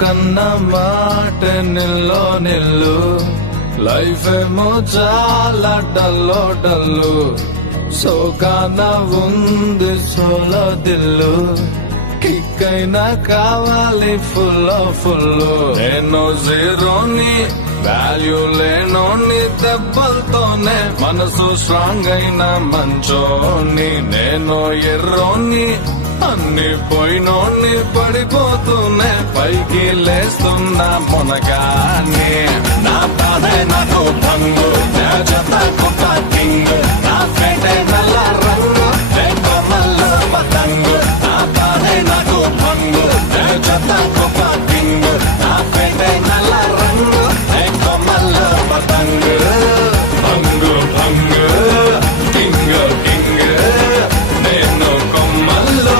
కన్న మాట నిల్లో నిల్లు లైఫ్ ఏమో చాలా డల్లో డల్లు సోకాన ఉంది సోలో దిల్లు కిక్ అయినా కావాలి ఫుల్ ఫుల్ నేను జీరోని వాల్యూ లేనోని దెబ్బలతోనే మనసు స్ట్రాంగ్ అయిన మంచోని నేను ఎర్రోని అన్ని పోయినోని పడిపోతూనే పైకి లేస్తున్నా మునగాని నా బాధే నాకు భంగు నా జత కుక్క కింగ్ నా ఫేటే నల్ల రంగు కొమ్మల్లో పతంగు నా బాధే నాకు భంగు నా జత కుక్క కింగ్ నా ఫేటే నల్ల రంగు కొమ్మల్లో పతంగు భంగు భంగు కింగ్ కింగ్ నేను కొమ్మల్లో.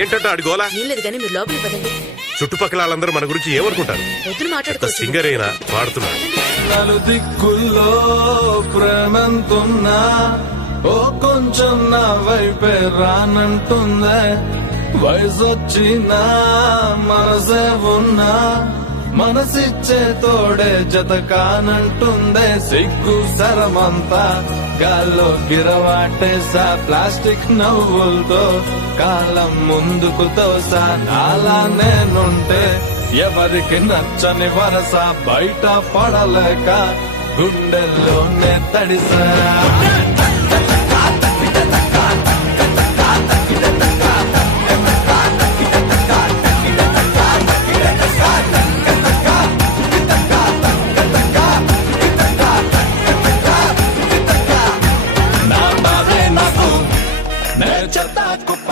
ఏంటంటే అడిగోలా ఏం లేదు కానీ మీరు లోపలికి పదండి. చుట్టుపక్కల వాళ్ళందరూ మన గురించి ఏమనుకుంటారు? వద్దులు మాట్లాడుకోవచ్చు. సింగర్ అయినా పాడుతున్నాడు. నలు దిక్కుల్లో ప్రేమంతున్నా ఓ కొంచెం నా వైపే రానంటుందే వయసొచ్చినా మనసే ఉన్నా మనసిచ్చే తోడే జత కానంటుందే సిగ్గు సరమంతా గాల్లో గిరవాటేసా ప్లాస్టిక్ నవ్వులతో కాలం ముందుకు తోసా నాలా నేనుంటే ఎవరికి నచ్చని వరస బయట పడలేక గుండెల్లోనే తడిసా నా బాధే నాకు నే చెత్త కుప్ప